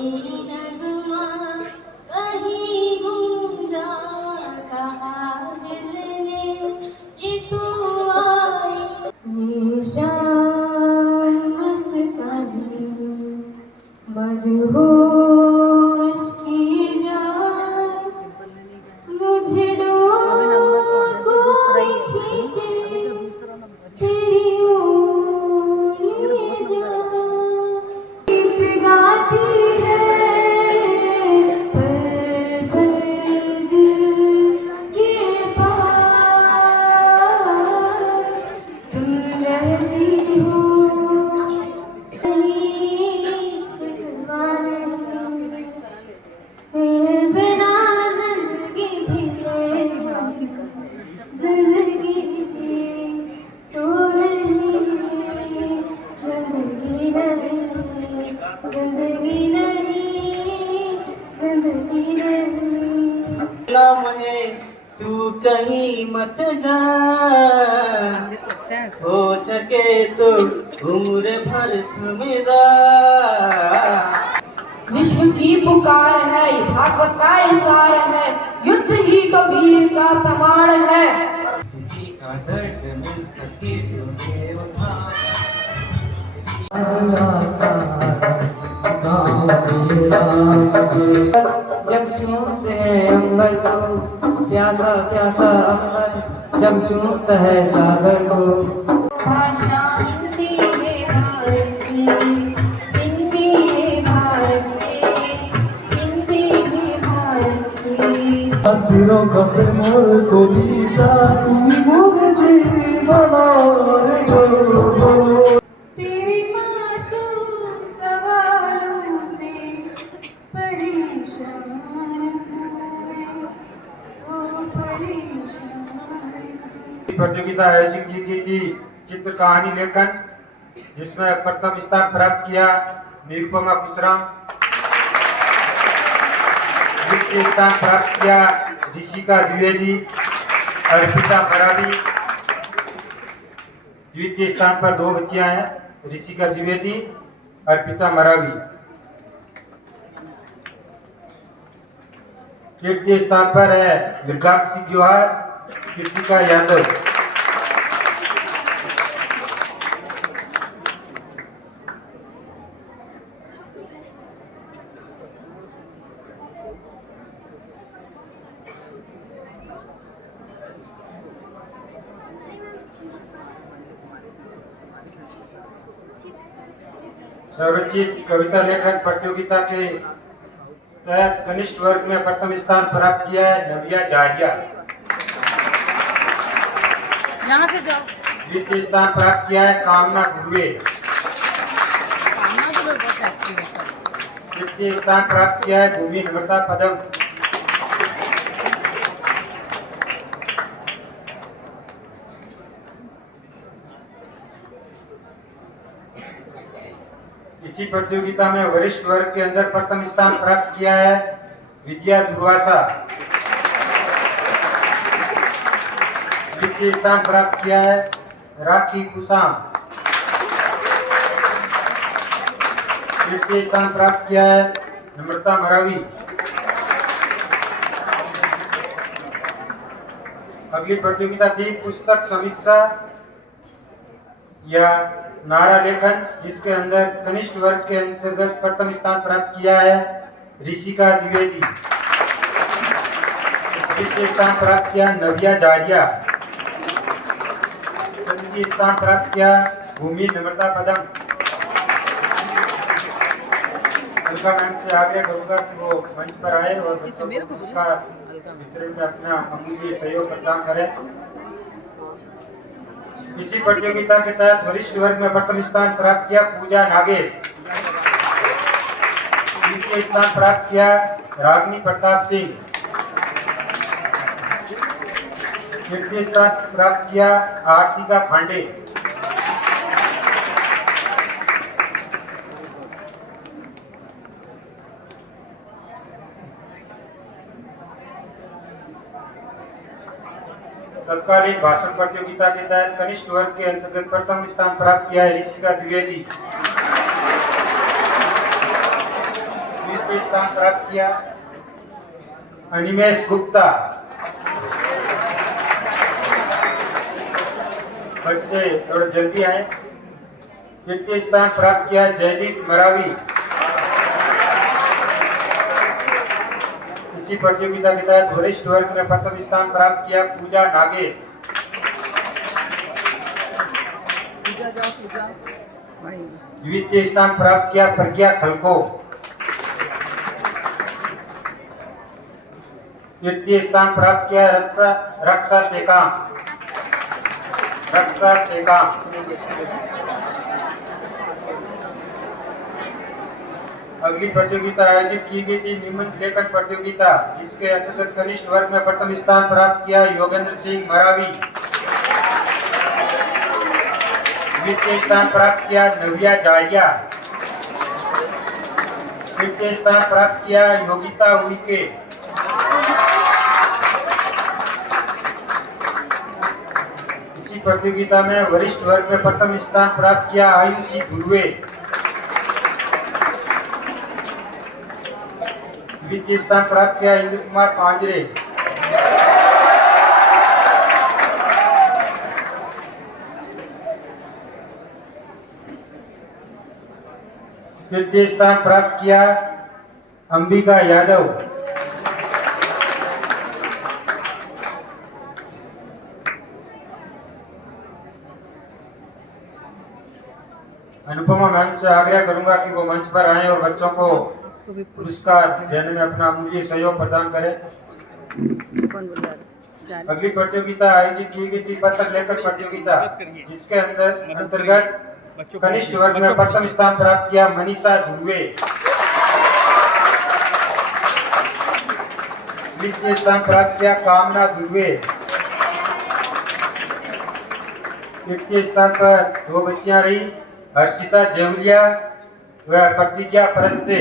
नगमा कहीं गूंजा, कहा दिल ने कि तू आई। ये शाम मस्तानी मदहोश किए जाए, मुझे डोर कोई खींचे तेरी ओर ले जाए। गीत गाती है पल पल दिल के पास, तुम रहती हो शिकवा नहीं, तेरे बिना जिंदगी भी है, जिंदगी तो नहीं, जिंदगी नहीं, जिंदगी नहीं, जिंदगी नहीं। लम्हे तू कहीं मत जा, हो सके तो उम्र भर थमे जा। विश्व की पुकार है, भागवत का इशार है, युद्ध ही तो वीर का प्रमाण है। किसी का दर्द मिल सके तो मेरे उधार। जब चूमते हैं अंबर को प्यासा प्यासा अंबर, जब चूमता है सागर को। भाषा हिंदी है भारत की, हिंदी है भारत की, हिंदी है भारत की। सिरों का मोर को बीता, तुम मोर जीवन और जो तेरे मासूम सवालों से परेशान हूँ मैं, ओ परेशान। प्रतियोगिता आयोजित की गई थी चित्र कहानी लेखन, जिसमें प्रथम स्थान प्राप्त किया निरुपमा खुसराम। द्वितीय स्थान प्राप्त किया ऋषिका द्विवेदी, अर्पिता मरावी। द्वितीय स्थान पर दो बच्चियां हैं, ऋषिका द्विवेदी, अर्पिता मरावी। तृतीय स्थान पर है मृगाक्षी जोहार, कृतिका यादव। संरचित कविता लेखन प्रतियोगिता के तहत कनिष्ठ वर्ग में प्रथम स्थान प्राप्त किया है नविया जारिया। यहाँ से जाओ। द्वितीय स्थान प्राप्त किया है कामना गुरुवे। तृतीय स्थान प्राप्त किया है भूमि नम्रता पदम। इसी प्रतियोगिता में वरिष्ठ वर्ग के अंदर प्रथम स्थान प्राप्त किया है विद्या दुर्वासा। द्वितीय स्थान प्राप्त किया है राखी कुसाम। तृतीय स्थान प्राप्त किया है नम्रता मरावी। अगली प्रतियोगिता थी पुस्तक समीक्षा या नारा लेखन, जिसके अंदर कनिष्ठ वर्ग के अंतर्गत प्रथम स्थान प्राप्त किया है ऋषिका द्विवेदी। तृतीय स्थान प्राप्त किया नविया जारिया। तृतीय स्थान प्राप्त किया भूमि नम्रता पदम। अलका मैम से आग्रह करूंगा कि वो मंच पर आए और बच्चों को पुरस्कार वितरण में अपना अमूल्य सहयोग प्रदान करें। इसी प्रतियोगिता के तहत वरिष्ठ वर्ग में प्रथम स्थान प्राप्त किया पूजा नागेश। द्वितीय स्थान प्राप्त किया रागनी प्रताप सिंह। तृतीय स्थान प्राप्त किया आरतिका खांडे। तत्कालीन भाषण प्रतियोगिता के तहत कनिष्ठ वर्ग के अंतर्गत प्रथम स्थान प्राप्त किया है ऋषिका द्विवेदी। द्वितीय स्थान प्राप्त किया अनिमेश गुप्ता। बच्चे थोड़ा जल्दी आए। तृतीय स्थान प्राप्त किया जयदीप मरावी। इसी प्रतियोगिता के तहत वरिष्ठ वर्ग में प्रथम स्थान प्राप्त किया पूजा नागेश। द्वितीय स्थान प्राप्त किया प्रज्ञा खलको। तृतीय स्थान प्राप्त किया रक्षा टेकाम। अगली प्रतियोगिता आयोजित की गई थी निबंध लेखन प्रतियोगिता, जिसके अंतर्गत कनिष्ठ वर्ग में प्रथम स्थान प्राप्त किया योगेंद्र सिंह मरावी। द्वितीय स्थान प्राप्त किया नविया जाड़िया। तृतीय स्थान प्राप्त किया योगिता उइके। इसी प्रतियोगिता में वरिष्ठ वर्ग में प्रथम स्थान प्राप्त किया आयुषी धुर्वे। द्वितीय स्थान प्राप्त किया इंद्र कुमार पांजरे। तृतीय स्थान प्राप्त किया अंबिका यादव। अनुपमा मैम से आग्रह करूंगा कि वो मंच पर आए और बच्चों को पुरस्कार देने में अपना अमूल्य सहयोग प्रदान करें। अगली प्रतियोगिता आयोजित की गई थी पत्र लेखन प्रतियोगिता, जिसके अंतर्गत कनिष्ठ वर्ग में प्रथम स्थान प्राप्त किया मनीषा धुर्वे। द्वितीय स्थान प्राप्त किया कामना धुर्वे। तृतीय स्थान पर दो बच्चियां रही, हर्षिता जेवलिया व प्रतिज्ञा परस्ते।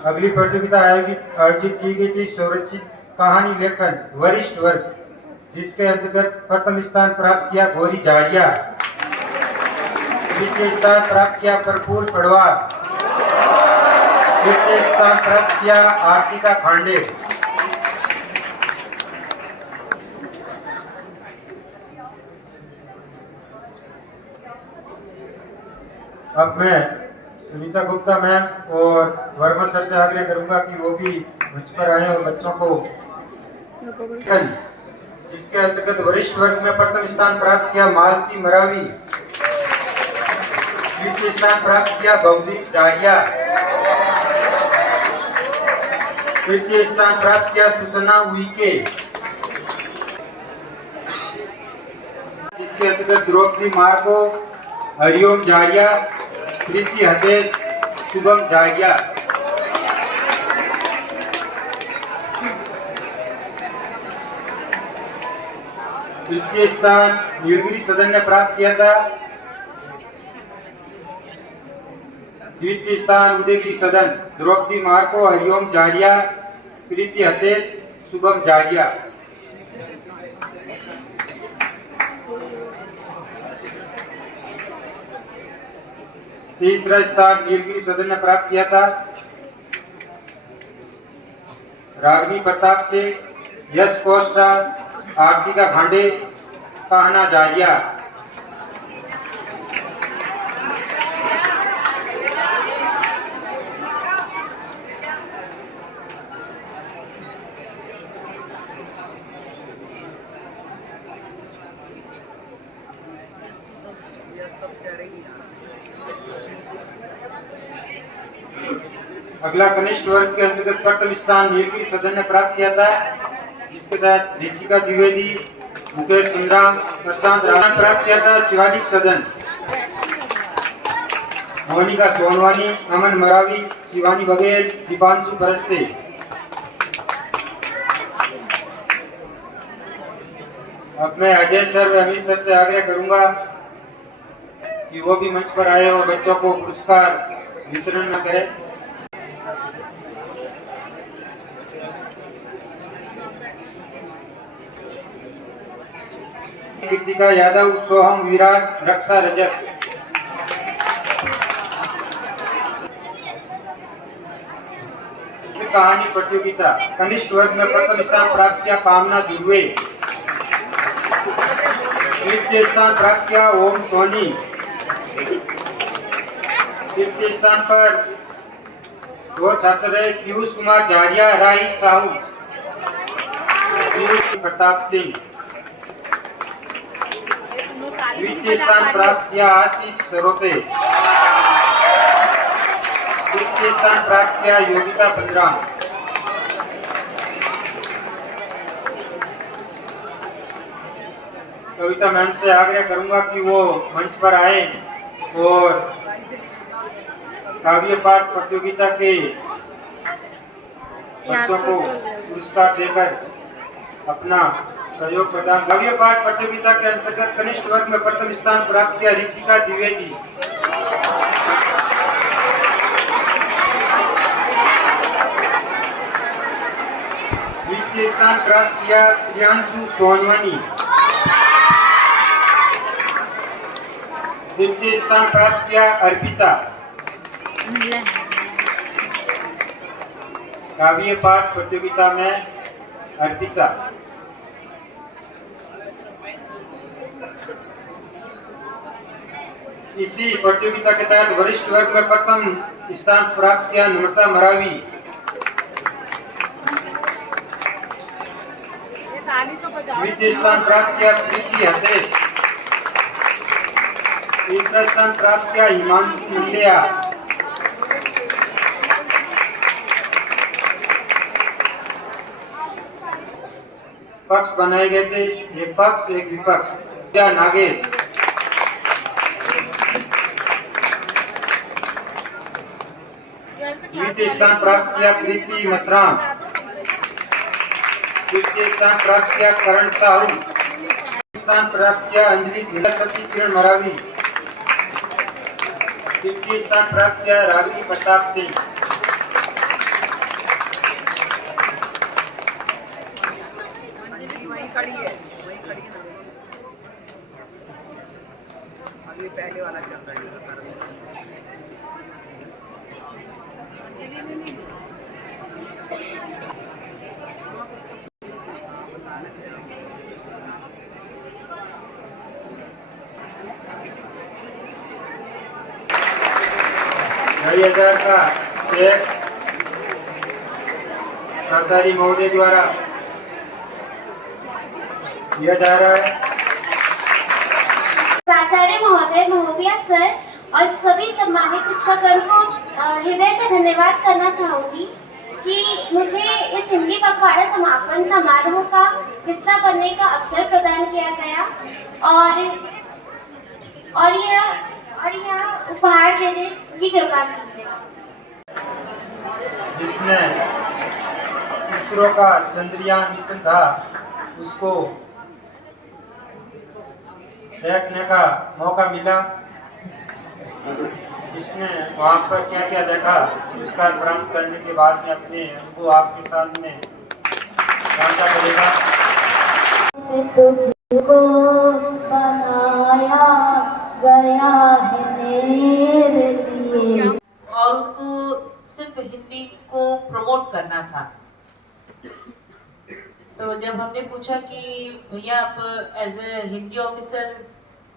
अगली प्रतियोगिता आयोजित की गई थी स्वरचित कहानी लेखन वरिष्ठ वर्ग, जिसके अंतर्गत प्रथम स्थान प्राप्त किया गौरी जाड़िया। द्वितीय स्थान प्राप्त किया प्रफुल्ल पड़वार। तृतीय स्थान प्राप्त किया आरतिका खांडे। अब मैं सुनीता गुप्ता मैम और वर्मा सर से आग्रह करूंगा कि वो भी मंच पर आए और बच्चों को, जिसके अंतर्गत वरिष्ठ वर्ग में प्रथम स्थान प्राप्त किया मालती मरावी। द्वितीय स्थान प्राप्त किया भवदीप जाड़िया। तृतीय स्थान प्राप्त किया सुसना उइके। जिसके अंतर्गत द्रौपदी मार्को, हरिओम जाड़िया, प्रीति हतेश, शुभम जाड़िया। तृतीय स्थान नीलगिरी सदन ने प्राप्त किया था। द्वितीय स्थान उदयगिरी सदन द्रौपदी मार्को, हरिओम जाड़िया, प्रीति हतेश, शुभम जाड़िया। तीसरा स्थान नीलगिरी सदन ने प्राप्त किया था रागनी प्रताप से, यश कोष्टा, आरतिका खांडे, कहना जाड़िया। अगला कनिष्ठ वर्ग के अंतर्गत प्रथम स्थान नीलगिरी सदन ने प्राप्त किया था, जिसके तहत ऋषिका द्विवेदी, मुकेश सुंदराम, प्रशांत राणा प्राप्त किया था शिवालिक सदन। मोनिका सोनवानी, अमन मरावी, शिवानी बघेल, दीपांशु परस्ते। अब मैं अजय सर व अमित सर से आग्रह करूंगा कि वो भी मंच पर आए और बच्चों को पुरस्कार वितरण न करें। कृतिका यादव, सोहम विराट, रक्षा रजक। कहानी प्रतियोगिता कनिष्ठ वर्ग में प्रथम स्थान प्राप्त किया कामना दुर्वे। तृतीय स्थान प्राप्त किया ओम सोनी। तृतीय स्थान पर दो छात्र रहे पीयूष कुमार झारिया, राही साहू, पीयूष प्रताप सिंह। द्वितीय स्थान प्राप्त किया आशीष सरोते। तृतीय स्थान प्राप्त किया योगिता पंद्राम। कविता मैम से आग्रह करूंगा कि वो मंच पर आए और काव्य पाठ प्रतियोगिता के बच्चों को पुरस्कार देकर अपना सहयोग प्रदान। काव्य पाठ प्रतियोगिता के अंतर्गत कनिष्ठ वर्ग में प्रथम स्थान प्राप्त किया ऋषिका द्विवेदी। द्वितीय स्थान प्राप्त किया प्रियांशु सोनवानी। तृतीय स्थान प्राप्त किया अर्पिता। काव्य पाठ प्रतियोगिता में अर्पिता। इसी प्रतियोगिता के तहत वरिष्ठ वर्ग में प्रथम स्थान प्राप्त किया नम्रता मरावी। द्वितीय स्थान प्राप्त किया प्रीति हतेश। तीसरा स्थान प्राप्त किया हिमांशु मुंडिया। पक्ष बनाए गए थे, एक पक्ष एक विपक्ष। नागेश। द्वितीय स्थान प्राप्त किया प्रीति मसराम। तृतीय स्थान प्राप्त किया करण साहू। स्थान प्राप्त किया अंजलि शशि किरण मरावी। तृतीय स्थान प्राप्त किया रागिनी प्रताप सिंह। पहले वाला चल रहा है। हजार का चेक प्राचार्य महोदय द्वारा दिया जा रहा है। प्राचार्य महोदय, महोदया सर और सभी सम्मानित शिक्षकगण को हृदय से धन्यवाद करना चाहूंगी कि मुझे इस हिंदी पखवाड़ा समापन समारोह का हिस्सा बनने का अवसर प्रदान किया गया और यह उपहार देने की कृपा की गई। जिसने इसरो का चंद्रयान मिशन था उसको देखने का मौका मिला, इसने वहाँ पर क्या क्या देखा पुरस्कार प्राप्त करने के बाद में अपने अनुभव आपके सामने साझा करेगा। तुझको बनाया गया है मेरे लिए। और उनको सिर्फ हिंदी को प्रमोट करना था। तो जब हमने पूछा कि भैया आप एज ए हिंदी ऑफिसर,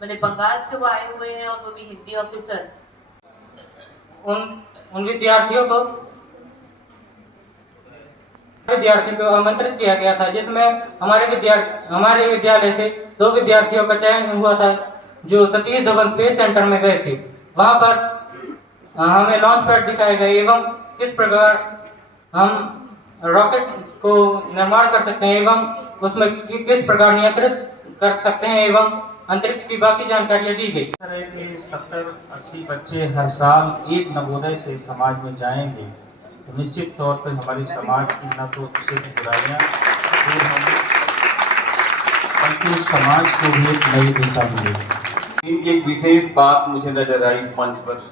मैंने बंगाल से वो आए हुए हैं और वो भी हिंदी ऑफिसर, उन विद्यार्थियों को आमंत्रित किया गया था, जिसमें हमारे विद्यालय से 2 विद्यार्थियों का चयन हुआ था जो सतीश धवन स्पेस सेंटर में गए थे। वहां पर हमें लॉन्च पैड दिखाए गए एवं किस प्रकार हम रॉकेट को निर्माण कर सकते हैं एवं उसमें किस प्रकार नियंत्रित कर सकते हैं एवं अंतरिक्ष की बाकी जानकारियां दी गई। तरह के 70-80 बच्चे हर साल एक नवोदय से समाज में जाएंगे तो निश्चित तौर पर हमारे समाज की न तो दूसरे की बुराइयाँ दूर होंगी, बल्कि कि समाज को भी एक नई दिशा मिले। इनकी एक विशेष बात मुझे नजर आई इस मंच पर।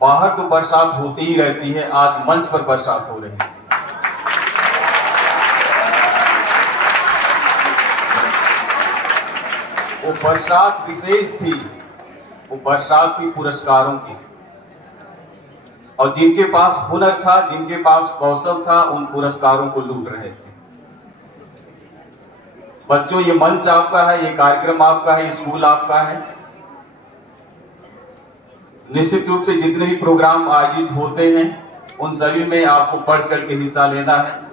बाहर तो बरसात होती ही रहती है, आज मंच पर बरसात हो रही है। वो बरसात विशेष थी, वो बरसात थी पुरस्कारों की। और जिनके पास हुनर था, जिनके पास कौशल था, उन पुरस्कारों को लूट रहे थे। बच्चों, ये मंच आपका है, ये कार्यक्रम आपका है, ये स्कूल आपका है। निश्चित रूप से जितने भी प्रोग्राम आयोजित होते हैं उन सभी में आपको बढ़ चढ़ के हिस्सा लेना है।